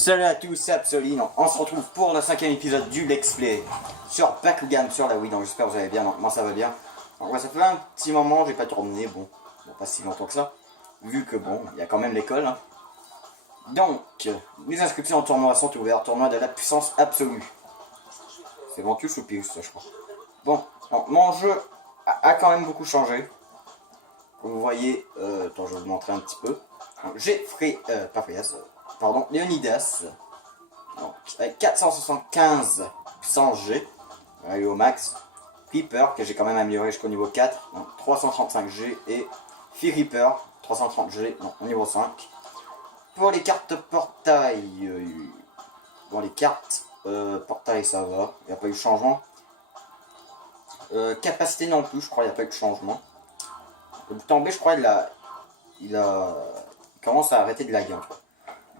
Salut à tous, c'est Absoline. On se retrouve pour le 5e épisode du Let's Play sur Bakugan sur la Wii. Donc j'espère que vous allez bien. Donc moi ça va bien. Donc ça fait un petit moment, j'ai pas tourné. Bon, pas si longtemps que ça. Vu que bon, il y a quand même l'école. Hein. Donc, les inscriptions au tournoi sont ouvertes. Tournoi de la puissance absolue. C'est Ventus ou Pius, ça je crois. Bon, donc, mon jeu a quand même beaucoup changé. Comme vous voyez, attends, je vais vous montrer un petit peu. J'ai pardon, Leonidas. Donc, avec 475 puissance G, elle est au max. Reaper, que j'ai quand même amélioré jusqu'au niveau 4, donc 335 G. Et Fear Reaper, 330 G, donc au niveau 5. Pour les cartes portail, bon, les cartes portail ça va, il n'y a pas eu de changement. Capacité non plus, je crois, il n'y a pas eu de changement. Le bouton B, je crois, il commence à arrêter de laguer.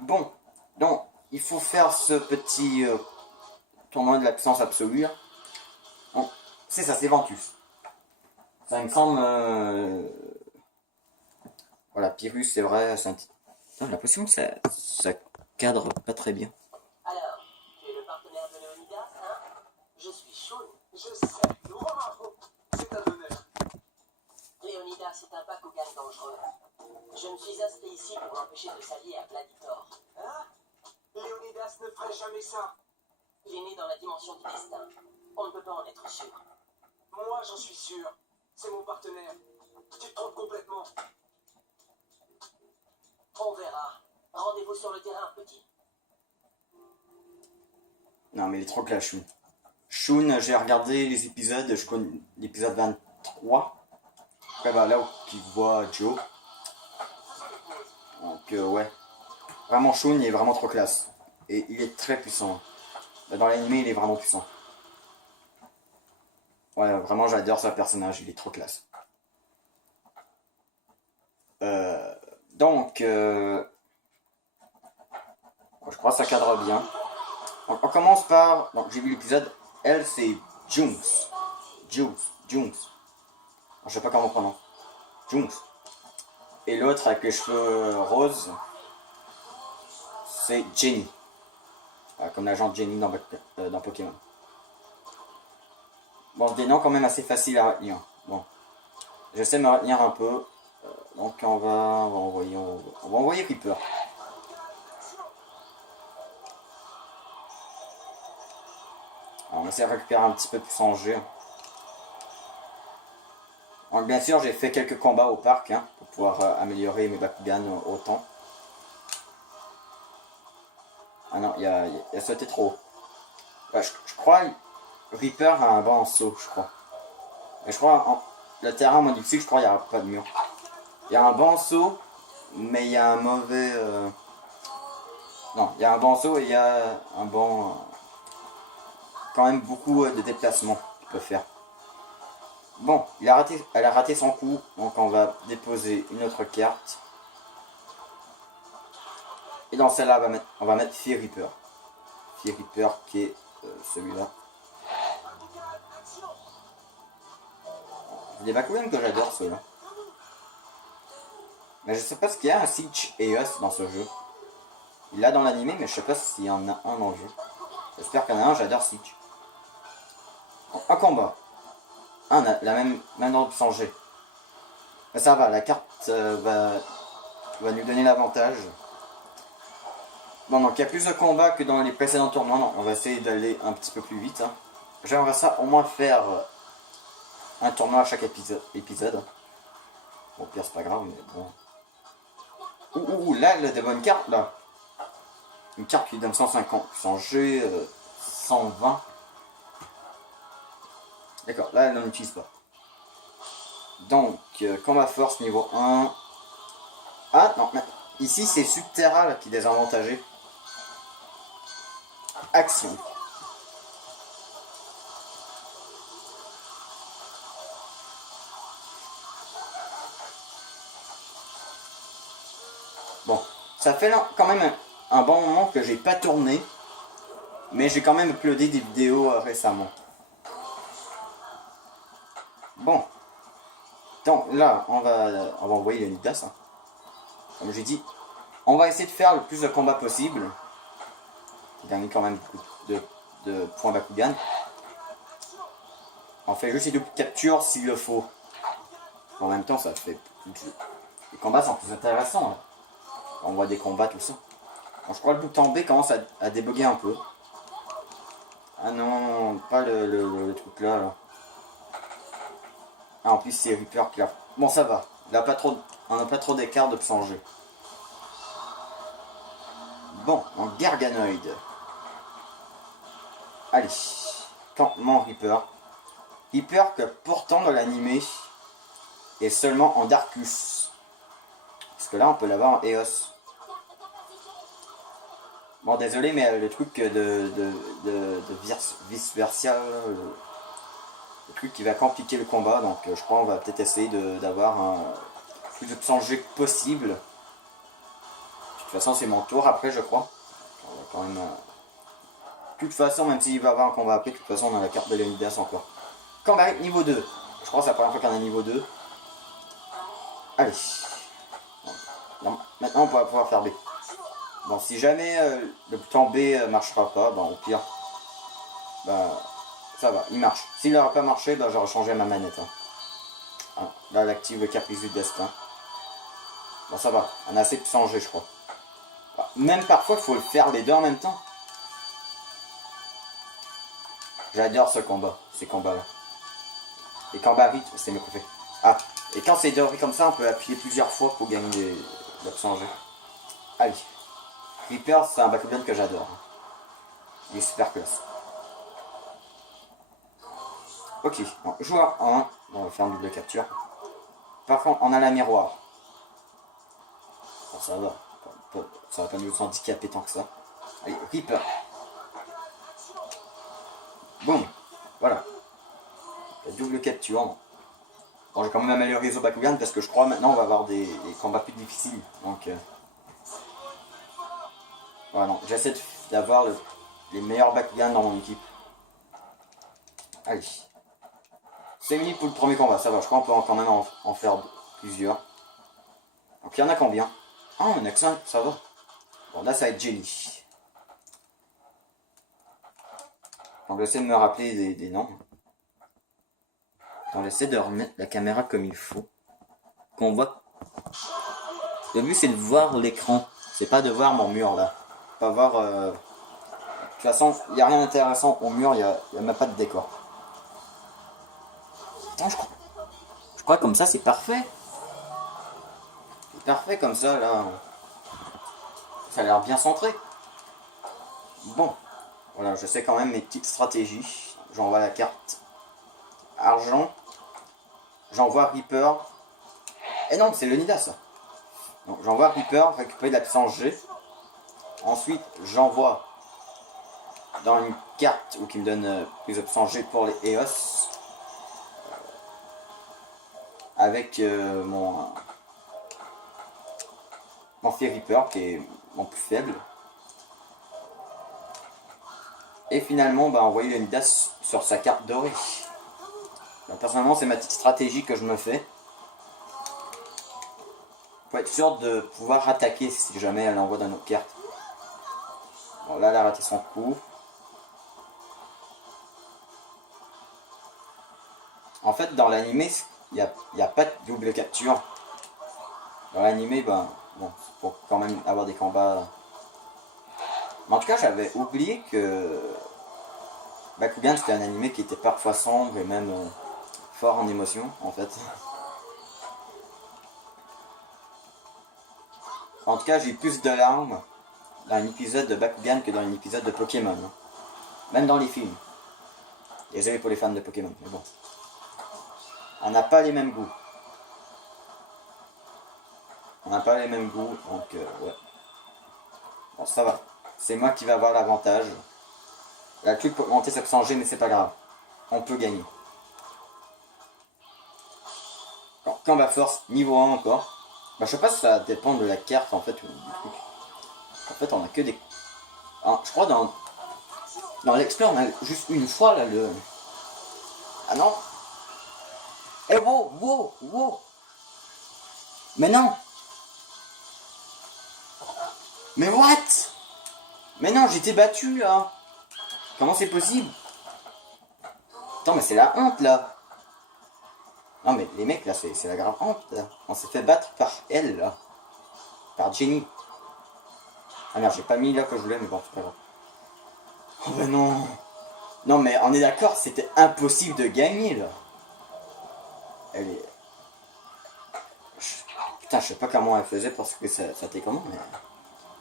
Bon, donc, il faut faire ce petit tournoi de la puissance absolue. C'est ça, c'est Ventus. Ça me semble... Voilà, Pyrrhus, c'est vrai, c'est un petit... J'ai l'impression que ça cadre pas très bien. Alors, tu es le partenaire de Leonidas, hein? Je suis Shun. Je sais. Wow, c'est un honneur. Leonidas est un Bakugan dangereux. Je me suis inscrit ici pour l'empêcher de s'allier à Gladiator. Hein? Leonidas ne ferait jamais ça. Il est né dans la dimension du destin. On ne peut pas en être sûr. Moi, j'en suis sûr. C'est mon partenaire. Tu te trompes complètement. On verra. Rendez-vous sur le terrain, petit. Non, mais il est trop clair, Shun. Shun, j'ai regardé les épisodes, je connais l'épisode 23. Après, bah, là où il voit Joe. Donc, ouais. Vraiment, Shun, il est vraiment trop classe. Et il est très puissant. Dans l'anime, il est vraiment puissant. Ouais, vraiment, j'adore ce personnage, il est trop classe. Donc, je crois que ça cadre bien. Donc, on commence par... Donc, j'ai vu l'épisode. Elle, c'est Junks. Junks. Je sais pas comment on prononce. Junks. Et l'autre avec les cheveux roses, c'est Jenny. Comme l'agent Jenny dans Pokémon. Bon, c'est des noms quand même assez faciles à retenir. Bon, j'essaie de me retenir un peu. Donc on va envoyer Reaper. Alors, on essaie de récupérer un petit peu plus en G. Donc, bien sûr, j'ai fait quelques combats au parc hein, pour pouvoir améliorer mes Bakugan autant. Ah non, il a sauté trop haut. Ouais, je crois Reaper a un banc en saut, je crois. Mais je crois le terrain modifié, je crois il n'y a pas de mur. Il y a un banc en saut, mais il y a un mauvais... Non, il y a un banc en saut et il y a un banc... quand même beaucoup de déplacements qu'il peut faire. Bon, elle a raté son coup, donc on va déposer une autre carte. Et dans celle-là, on va mettre Fear Reaper. Fear Reaper qui est celui-là. C'est des Bakugan que j'adore ceux-là. Mais je sais pas ce qu'il y a un Siege EOS dans ce jeu. Il l'a dans l'anime, mais je sais pas s'il y en a un dans le jeu. J'espère qu'il y en a un, j'adore Siege. Donc, un combat. La même dans le puissance G. Mais ça va, la carte va nous donner l'avantage. Bon, donc il y a plus de combats que dans les précédents tournois. Non, on va essayer d'aller un petit peu plus vite. Hein. J'aimerais ça au moins faire un tournoi à chaque épisode. Bon, pire, c'est pas grave, mais bon. Ouh, là, elle a des bonnes cartes, là. Une carte qui donne 150, puissance G, 120. D'accord, là, elle n'en utilise pas. Donc, combat force niveau 1. Ah, non, ici, c'est Subterra là, qui est désavantagé. Action. Bon, ça fait quand même un bon moment que j'ai pas tourné, mais j'ai quand même uploadé des vidéos récemment. Bon, donc là, on va envoyer Leonidas. Hein. Comme j'ai dit, on va essayer de faire le plus de combats possible. gagner quand même beaucoup de points Bakugan. On fait juste les doubles captures s'il le faut. En même temps, ça fait les combats sont plus intéressants. Là. On voit des combats, tout ça. Bon, je crois que le bouton B commence à débugger un peu. Ah non, pas le truc là, là. Ah, en plus, c'est Reaper qui a... Bon, ça va. On n'a pas trop d'écart de changer. Bon, en Garganoid. Allez. Campement Reaper. Reaper que pourtant dans l'animé est seulement en Darkus. Parce que là, on peut l'avoir en Eos. Bon, désolé, mais le truc de vice versa, le truc qui va compliquer le combat, donc je crois qu'on va peut-être essayer d'avoir plus de changer possible. De toute façon, c'est mon tour après, je crois. On va quand même. De toute façon, même s'il va y avoir un combat après, de toute façon, on a la carte de Leonidas encore. Combat niveau 2. Je crois que c'est la première fois qu'on a niveau 2. Allez. Bon, maintenant, on va pouvoir faire B. Bon, si jamais le bouton B marchera pas, ben, au pire, ben, ça va, il marche. S'il n'aura pas marché, ben, j'aurais changé ma manette. Hein. Ah, là, elle active le caprice du destin. Bon, ça va, on a assez de changer, je crois. Bah, même parfois, il faut le faire les deux en même temps. J'adore ce combat, ces combats-là. Les combats vite, c'est mes préférés. Ah, et quand c'est doré comme ça, on peut appuyer plusieurs fois pour gagner l'option G. Allez. Reaper, c'est un Bakugan que j'adore. Il est super classe. Ok, bon, joueur 1. On va faire une double capture. Par contre, on a la miroir. Bon, ça va. Ça va pas nous handicaper tant que ça. Allez, Reaper. Boum. Voilà. La double capture. Bon, j'ai quand même amélioré les Bakugan parce que je crois maintenant on va avoir des combats plus difficiles. Donc, voilà, non, j'essaie d'avoir les meilleurs Bakugan dans mon équipe. Allez. C'est fini pour le premier combat, ça va. Je crois qu'on peut quand même en faire plusieurs. Donc, il y en a combien? Ah, on a que 5, ça va. Bon, là, ça va être Jenny. Donc, j'essaie de me rappeler des noms. On essaie de remettre la caméra comme il faut. Qu'on voit. Le but c'est de voir l'écran. C'est pas de voir mon mur là. Pas voir. De toute façon, il n'y a rien d'intéressant au mur, il n'y a même pas de décor. Attends, je crois que comme ça c'est parfait. C'est parfait comme ça là. Ça a l'air bien centré. Bon. Voilà, je sais quand même mes petites stratégies. J'envoie la carte argent. J'envoie Reaper. Et non, c'est le Nida ça. Donc j'envoie Reaper récupérer de la puissance G. Ensuite, j'envoie dans une carte qui me donne plus de puissance G pour les EOS. Avec mon Fear Reaper qui est mon plus faible. Et finalement, envoyer le Nida sur sa carte dorée. Donc, personnellement, c'est ma petite stratégie que je me fais. Pour être sûr de pouvoir attaquer si jamais elle envoie dans notre carte. Bon, là, elle a raté son coup. En fait, dans l'animé, il n'y a pas de double capture. Dans l'animé, bon, c'est pour quand même avoir des combats. Mais en tout cas, j'avais oublié que Bakugan, c'était un animé qui était parfois sombre et même fort en émotion, en fait. En tout cas, j'ai plus de larmes dans un épisode de Bakugan que dans un épisode de Pokémon. Hein. Même dans les films. Désolé pour les fans de Pokémon, mais bon. On n'a pas les mêmes goûts. On n'a pas les mêmes goûts, donc ouais. Bon, ça va. C'est moi qui vais avoir l'avantage. La truc peut augmenter sa puissance G, mais c'est pas grave. On peut gagner. Bon, combat force, niveau 1 encore. Je sais pas si ça dépend de la carte en fait ou du truc. En fait, on a que des. Alors, je crois dans l'expert, on a juste une fois là le. Ah non. Eh wow. Mais non. Mais what? Mais non, j'étais battu là. Comment c'est possible? Attends, mais c'est la honte là. Non, mais les mecs là, c'est la grave honte là. On s'est fait battre par elle là. Par Jenny. Ah merde, j'ai pas mis là que je voulais, mais bon, c'est pas grave. Oh bah non. Non, mais on est d'accord, c'était impossible de gagner là. Elle est. Putain, je sais pas comment elle faisait parce que ça t'est comment, mais.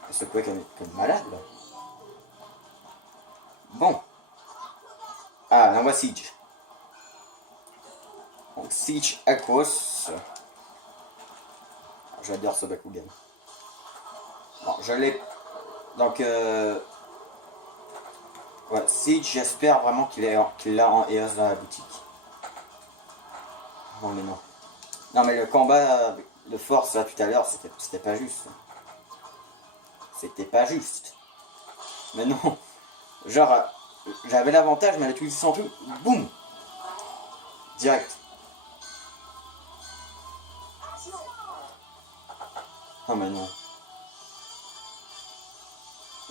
Elle secouait comme malade là. Bon. Ah, on voit Siege. Donc Siege Aquos. J'adore ce Bakugan. Bon, je l'ai. Donc ouais, Siege, j'espère vraiment qu'il l'a en EOS dans la boutique. Non mais non. Non mais le combat de force là tout à l'heure, c'était pas juste. C'était pas juste. Mais non. Genre, j'avais l'avantage, mais elle a utilisé son truc. Boum. Direct. Non mais non.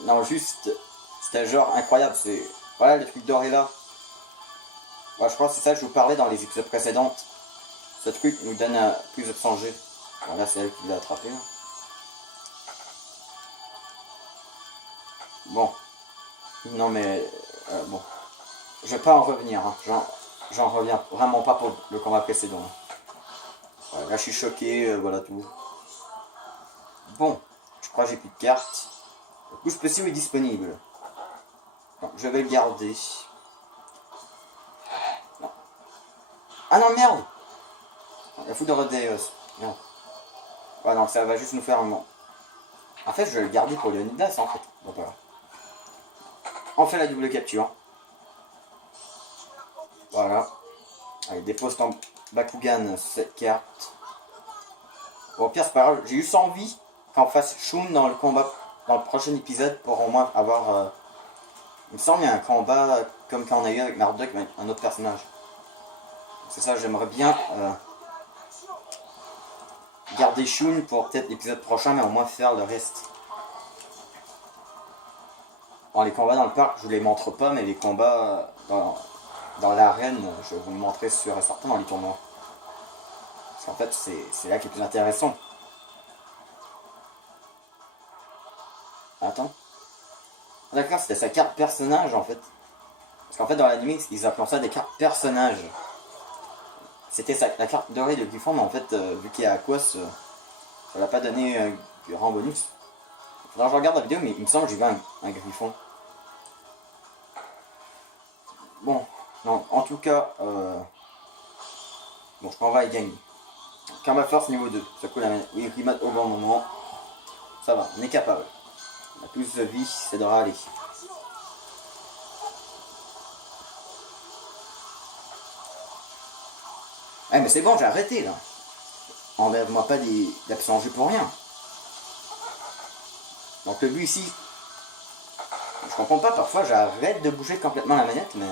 Non, juste, c'était genre incroyable. C'est voilà le truc doré là. Ouais, je crois que c'est ça que je vous parlais dans les épisodes précédents. Ce truc nous donne plus de 100 G. Voilà, c'est elle qui l'a attrapé. Là. Bon. Non mais bon. Je vais pas en revenir. Hein. J'en reviens vraiment pas pour le combat précédent. Hein. Là, je suis choqué. Voilà tout. Bon. Je crois que j'ai plus de cartes. Le coup spécial est disponible. Donc, je vais le garder. Non. Ah non, merde! La foudre de Deos. Merde. Ouais, donc ça va juste nous faire un moment. En fait, je vais le garder pour Leonidas en fait. Bon, voilà. On fait la double capture. Voilà. Allez, dépose ton Bakugan cette carte. Bon, au pire, c'est pas grave. J'ai juste envie qu'on fasse Shun dans le combat. Dans le prochain épisode pour au moins avoir... il me semble qu'il y a un combat comme quand on a eu avec Marduk, mais un autre personnage. C'est ça, j'aimerais bien garder Shun pour peut-être l'épisode prochain, mais au moins faire le reste. Bon, les combats dans le parc, je vous les montre pas, mais les combats dans l'arène, je vais vous le montrer sûr et certain dans les tournois. Parce qu'en fait, c'est là qui est plus intéressant. Attends. D'accord, c'était sa carte personnage en fait. Parce qu'en fait dans l'anime, ils appellent ça des cartes personnages. C'était la carte dorée de Griffon, mais en fait, vu qu'il y a Aquos, ça l'a pas donné grand bonus. Alors je regarde la vidéo, mais il me semble que j'ai vu un Griffon. Bon, non, en tout cas, bon, je crois qu'on va y gagner. Karma Force niveau 2, ça coule la manette. Oui, Rimate au bon moment. Ça va, on est capable. On a plus de vie, ça devra aller. Eh mais c'est bon, j'ai arrêté là. Enlève-moi pas des absents jeu pour rien. Donc le but ici, je comprends pas, parfois j'arrête de bouger complètement la manette, mais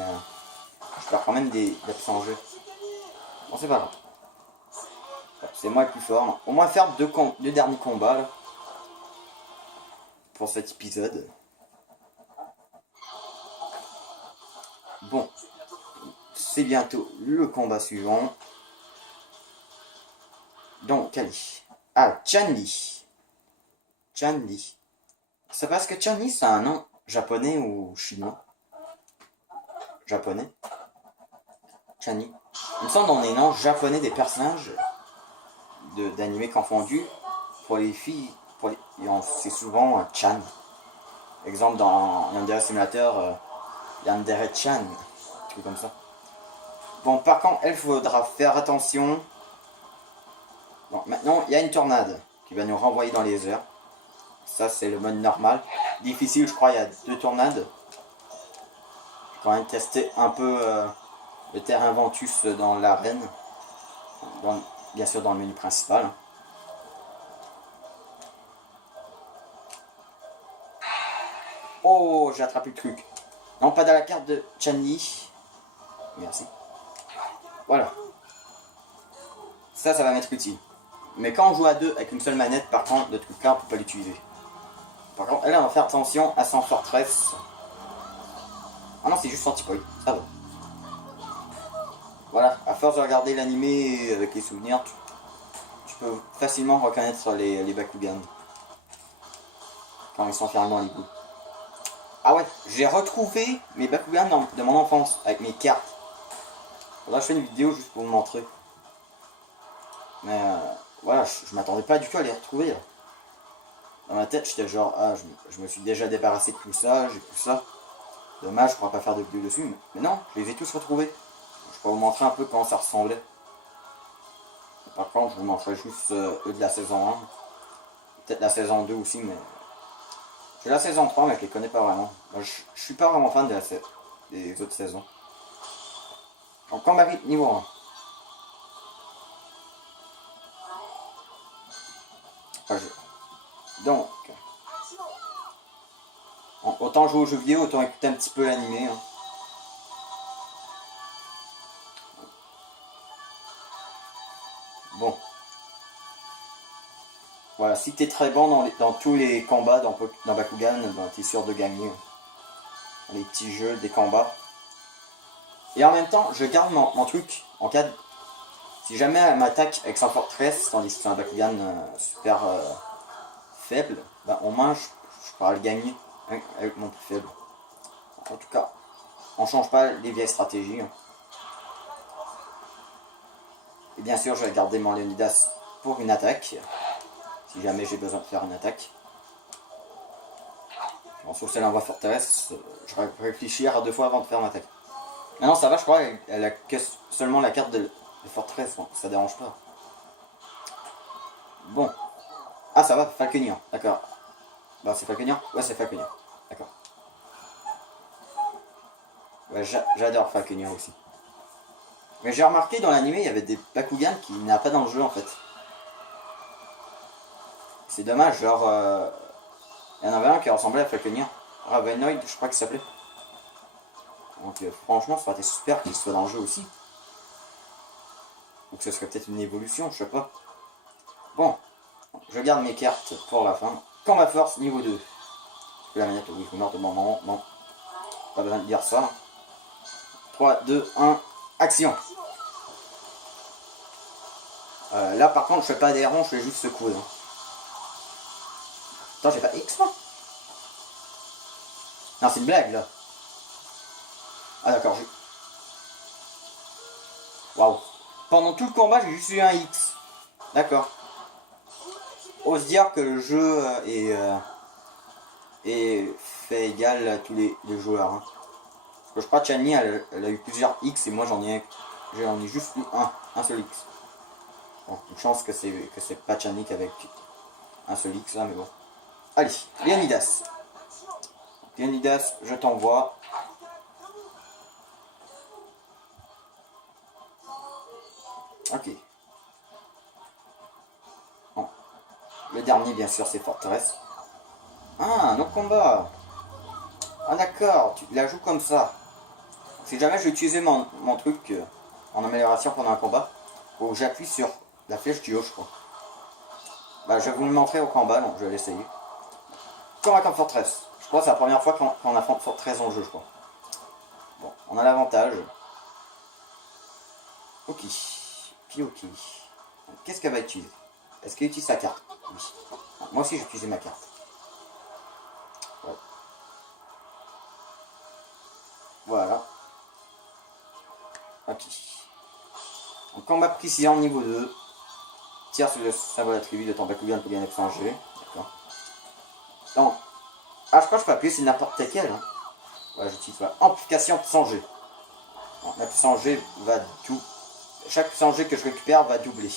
je perds quand même des absents jeu. Bon, c'est pas grave. C'est moi le plus fort. Au moins faire deux derniers combats là, pour cet épisode. Bon, c'est bientôt le combat suivant. Donc, Ali. Ah, Chun-Li. Chun-Li. C'est parce que Chun-Li, c'est un nom japonais ou chinois? Japonais. Chun-Li. Il me semble dans les noms japonais des personnages d'animés confondus. Pour les filles, c'est souvent Chan. Exemple dans Yandere Simulator, Yandere-chan. Un truc comme ça. Bon, par contre, elle faudra faire attention. Bon, maintenant, il y a une tornade qui va nous renvoyer dans les airs. Ça, c'est le mode normal. Difficile, je crois, il y a 2 tornades. Je vais quand même tester un peu le terrain Ventus dans l'arène. Bien sûr, dans le menu principal. Oh, j'ai attrapé le truc. Non, pas dans la carte de Chun-Li. Merci. Voilà. Ça va m'être utile. Mais quand on joue à 2 avec une seule manette, par contre, le truc là, on peut pas l'utiliser. Par contre, là, on va faire attention à son forteresse. Ah non, c'est juste anti-point, ça va. Voilà, à force de regarder l'animé avec les souvenirs, tu peux facilement reconnaître les Bakugan. Quand ils sont fermés dans les bouts. Ah ouais, j'ai retrouvé mes Bakugan de mon enfance, avec mes cartes. Là, je fais une vidéo juste pour vous montrer. Mais voilà, je m'attendais pas du tout à les retrouver. Là. Dans ma tête, j'étais genre, ah, je me suis déjà débarrassé de tout ça, j'ai tout ça. Dommage, je pourrais pas faire de vidéo dessus. Mais non, je les ai tous retrouvés. Je peux vous montrer un peu comment ça ressemblait. Par contre, je vous montrerai juste eux de la saison 1. Peut-être la saison 2 aussi, mais... J'ai la saison 3, mais je les connais pas vraiment. Moi, je suis pas vraiment fan des autres saisons. Donc, combat niveau 1. Donc, autant jouer aux jeux vidéo, autant écouter un petit peu l'animé. Hein. Bon. Voilà, si t'es très bon dans tous les combats dans Bakugan, ben, t'es sûr de gagner. Hein. Les petits jeux, des combats. Et en même temps, je garde mon truc en cas de... Si jamais elle m'attaque avec sa forteresse, tandis que c'est un Bakugan super faible, ben, au moins je pourrai le gagner avec mon plus faible. En tout cas, on change pas les vieilles stratégies. Hein. Et bien sûr, je vais garder mon Leonidas pour une attaque. Si jamais j'ai besoin de faire une attaque. Bon, sauf si elle envoie forteresse, je vais réfléchir à 2 fois avant de faire une attaque. Mais non, ça va, je crois qu'elle a que seulement la carte de forteresse, donc ça dérange pas. Bon. Ah, ça va, Falconien, d'accord. Bah, c'est Falconien? Ouais, c'est Falconien, d'accord. Ouais, j'adore Falconien aussi. Mais j'ai remarqué dans l'animé, il y avait des Bakugan qui n'y a pas dans le jeu en fait. C'est dommage, genre... il y en avait un qui ressemblait à Falconien. Ravenoid, je crois qu'il s'appelait. Donc franchement, ça aurait été super qu'il soit dans le jeu aussi. Donc ce serait peut-être une évolution, je sais pas. Bon, je garde mes cartes pour la fin. Combat force, niveau 2. La manette, oui, je meurs de mon moment. Non, pas besoin de dire ça. 3, 2, 1, action. Là par contre, je fais pas des ronds, je fais juste secouer. Hein. Attends, j'ai pas X moi? Non, c'est une blague là. Ah d'accord, j'ai... Waouh. Pendant tout le combat, j'ai juste eu un X. D'accord. Ose dire que le jeu est fait égal à tous les joueurs. Hein. Parce que je crois que Chani, elle a eu plusieurs X et moi j'en ai juste eu un seul X. Bon, une chance que c'est pas Chani avec un seul X là, mais bon. Allez, Leonidas. Leonidas, je t'envoie. Ok. Bon. Le dernier, bien sûr, c'est Forteresse. Ah, un autre combat. Ah d'accord, tu la joues comme ça. Si jamais je vais utiliser mon truc en amélioration pendant un combat, faut que j'appuie sur la flèche du haut, je crois. Bah, je vais vous le montrer au combat, donc je vais l'essayer. Combat comme Fortress. Je crois que c'est la première fois qu'on affronte Fortress en jeu, je crois. Bon, on a l'avantage. Ok. Ok. Qu'est-ce qu'elle va utiliser? Est-ce qu'elle utilise sa carte? Oui. Moi aussi, j'ai utilisé ma carte. Ouais. Voilà. Ok. En combat précision niveau 2. Tire sur le symbole attribut de ton Bakugan pour gagner plus G. D'accord. Donc. Ah, je crois que je peux appuyer sur n'importe laquelle. Hein. Ouais, j'utilise pas. Amplification puissance G. Bon, la puissance G va tout. Chaque puissance G que je récupère va doubler.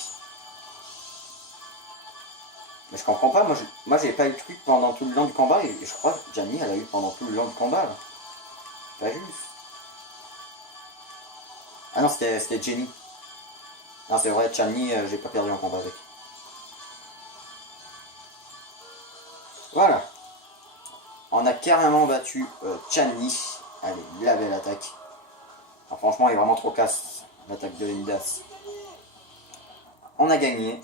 Mais je comprends pas, moi j'ai pas eu le truc pendant tout le long du combat et je crois que Gianni elle a eu pendant tout le long du combat là. Pas juste. Ah non, c'était Jenny. Non, c'est vrai, Gianni, j'ai pas perdu un combat avec. Voilà. On a carrément battu Gianni. Allez, la belle attaque. Alors, franchement, il est vraiment trop casse l'attaque de Leonidas. On a gagné.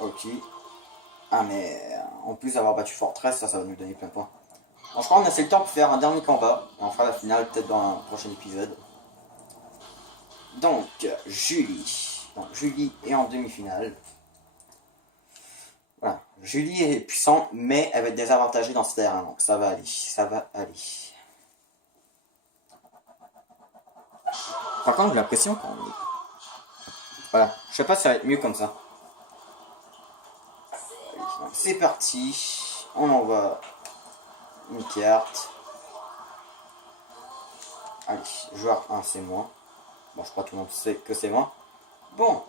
Ok. Ah mais en plus d'avoir battu Fortress, ça va nous donner plein de points. Bon, je crois qu'on a assez le temps pour faire un dernier combat. On fera la finale peut-être dans un prochain épisode. Donc, Julie. Donc, Julie est en demi-finale. Voilà. Julie est puissante, mais elle va être désavantagée dans ce terrain. Donc ça va aller. Ça va aller. Par contre, j'ai l'impression qu'on est... Voilà. Je sais pas si ça va être mieux comme ça. C'est parti. On envoie une carte. Allez, joueur 1, c'est moi. Bon, je crois que tout le monde sait que c'est moi. Bon,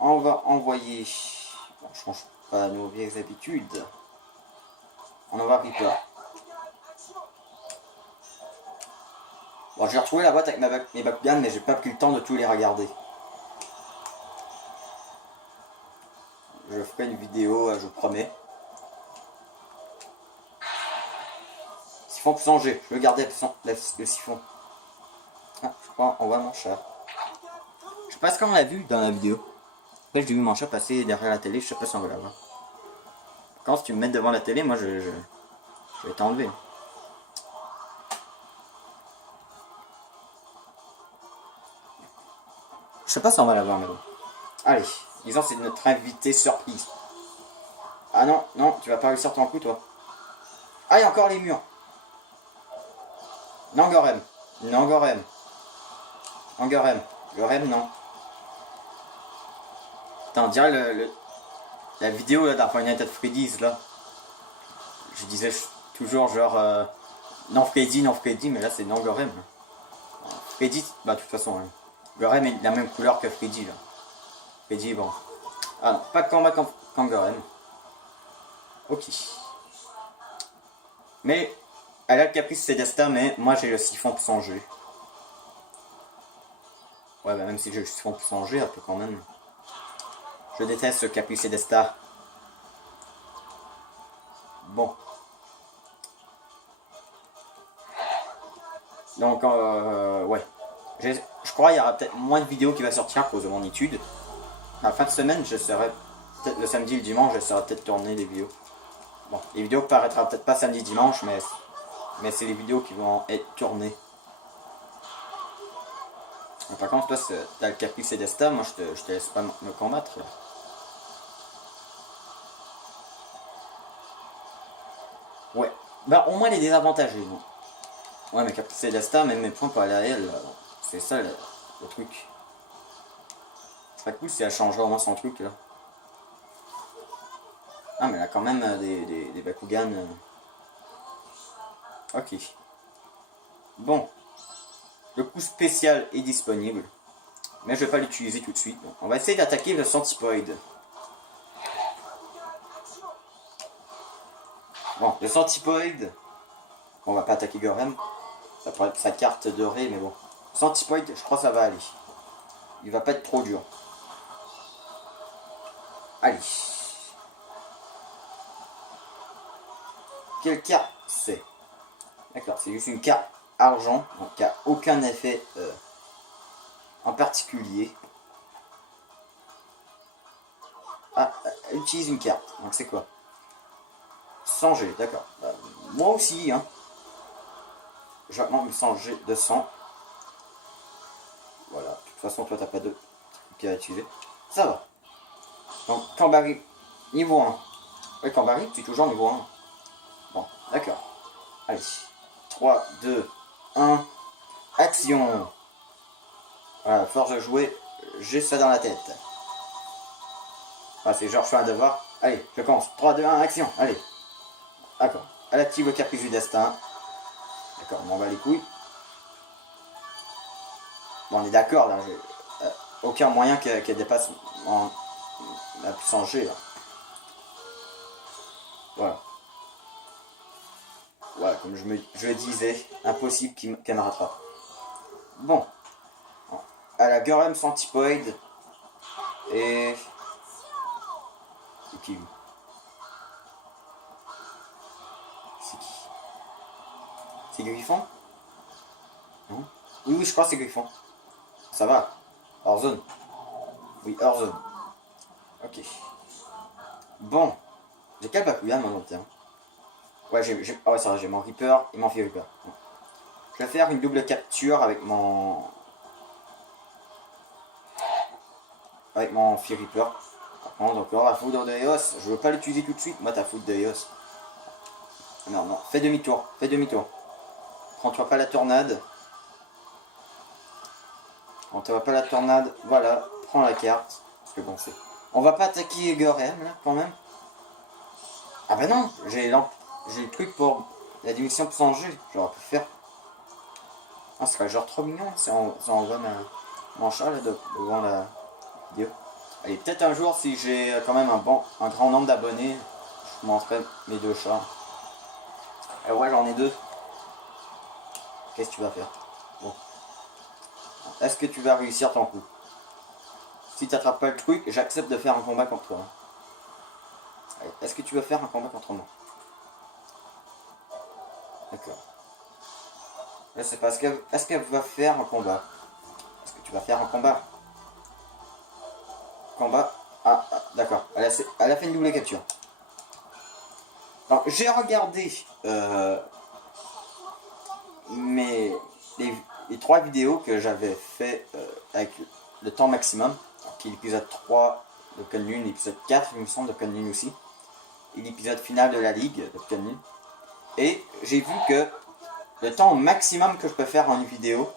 on va envoyer... Bon, je change pas nos vieilles habitudes. On envoie Reaper. Bon, j'ai retrouvé la boîte avec mes Bakugan, mais j'ai pas pris le temps de tous les regarder. Je ferai une vidéo, je vous promets. Siphon puissant G, je veux garder le siphon. Ah, je crois, on voit mon chat. Je sais pas ce qu'on a vu dans la vidéo. Après, j'ai vu mon chat passer derrière la télé, je sais pas si on va la voir. Quand si tu me mets devant la télé, moi je vais t'enlever. Je sais pas si on va la voir, mais bon. Allez, disons c'est notre invité surprise. Ah non, non, tu vas pas réussir ton coup, toi. Ah, il y a encore les murs. Non, Gorem. Non, Gorem. Non, Gorem. Gorem, non. Attends, on dirait la vidéo là, dans Final Night at Freddy's, là. Je disais toujours genre... non, Freddy, mais là c'est non, Gorem. Freddy, bah de toute façon, hein. Gorem est de la même couleur que Freddy, là. Freddy, bon. Ah non, pas de combat comme Gorem. Ok. Mais, elle a le caprice Célestin, mais moi j'ai le siphon pour son jeu. Ouais, bah même si j'ai le siphon pour son jeu, elle peut quand même... Je déteste ce caprice Célestin. Bon. Donc, ouais. Je crois qu'il y aura peut-être moins de vidéos qui va sortir à cause de mon étude. À la fin de semaine, je serai peut-être le samedi et le dimanche, je serai peut-être tourner des vidéos. Bon, les vidéos paraîtront peut-être pas samedi dimanche, mais c'est les vidéos qui vont être tournées. Mais par contre, toi, t'as le caprice Célestin, moi je te laisse pas me combattre. Là. Ouais. Bah au moins les désavantagés, non. Ouais, mais caprice Célestin, même mes points pour aller à elle, c'est ça le truc. C'est pas cool si elle changerait au moins son truc là. Ah, mais elle a quand même des Bakugan. Ok. Bon. Le coup spécial est disponible. Mais je vais pas l'utiliser tout de suite. Donc, on va essayer d'attaquer le Centipoide. Bon, le Centipoide. Bon, on va pas attaquer Gorem. Ça pourrait être sa carte dorée, mais bon. Centipoide, je crois que ça va aller. Il va pas être trop dur. Allez. Quelle carte c'est? D'accord, c'est juste une carte argent, donc il n'y a aucun effet en particulier. Ah, elle utilise une carte, donc c'est quoi? 100 G, d'accord. Bah, moi aussi, hein. J'augmente 100 G de 100. Voilà, de toute façon, toi, t'as pas de trucs à utiliser. Ça va. Donc, Kambari, niveau 1. Oui, Kambari, tu es toujours niveau 1. Bon, d'accord. Allez. 3, 2, 1. Action. Voilà, force de jouer, j'ai ça dans la tête. Voilà, c'est genre je fais un devoir. Allez, je commence. 3, 2, 1, action. Allez. D'accord. Elle active le caprice du destin. D'accord, on m'en va les couilles. Bon, on est d'accord là. Aucun moyen qu'elle dépasse la puissance G là. Voilà. Voilà, comme je disais, impossible qu'elle me rattrape. Bon. Elle a Gorem Centipoide. Et... C'est qui lui? C'est qui? C'est Griffon? Non? Oui, oui, je crois que c'est Griffon. Ça va. Hors zone. Oui, hors zone. Ok. Bon. J'ai quel Bakugan moi, tiens. Ouais, ah ouais, ça va, j'ai mon Reaper et mon Fury Reaper. Bon. Je vais faire une double capture avec mon... Fury Reaper. Bon, donc alors la foudre de Eos, je veux pas l'utiliser tout de suite, moi ta foudre de Eos. Non, non, fais demi-tour, fais demi-tour. Prends-toi pas la tornade. Prends-toi pas la tornade, voilà, prends la carte. Parce que bon, c'est... On va pas attaquer Gorem, là, quand même. Ah bah non, j'ai le truc pour la dimension pour changer, j'aurais pu faire. Ah, ce serait genre trop mignon si on voit mon chat là devant la vidéo. Allez, peut-être un jour, si j'ai quand même un grand nombre d'abonnés, je vous montrerai mes 2 chats. Et ouais, j'en ai 2. Qu'est-ce que tu vas faire? Bon. Est-ce que tu vas réussir ton coup? Si tu n'attrapes pas le truc, j'accepte de faire un combat contre toi. Est-ce que tu vas faire un combat contre moi? D'accord. Je sais pas, est-ce qu'elle va faire un combat? Est-ce que tu vas faire un combat? Combat. Ah, d'accord. Elle a fait une double capture. Alors, j'ai regardé les 3 vidéos que j'avais fait avec le temps maximum, qui est l'épisode 3 de Kunlun, l'épisode 4, il me semble, de Kunlun aussi, et l'épisode final de la Ligue de Kunlun. Et j'ai vu que le temps maximum que je peux faire en une vidéo,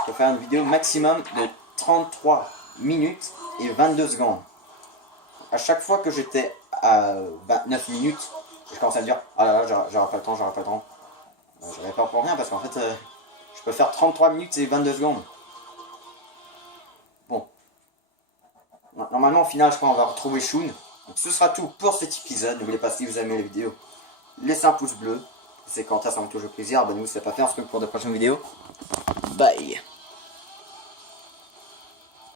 je peux faire une vidéo maximum de 33 minutes et 22 secondes. À chaque fois que j'étais à 29 minutes, je commençais à me dire, ah là là, j'aurai pas le temps, j'aurai pas le temps. J'aurais pas pour rien parce qu'en fait, je peux faire 33 minutes et 22 secondes. Bon. Normalement, au final, je crois qu'on va retrouver Shun. Donc ce sera tout pour cet épisode. N'oubliez pas, si vous aimez la vidéo, laissez un pouce bleu. C'est quand ça me fait toujours plaisir. Abonnez-vous si ce n'est pas fait. On se retrouve pour de prochaines vidéos. Bye.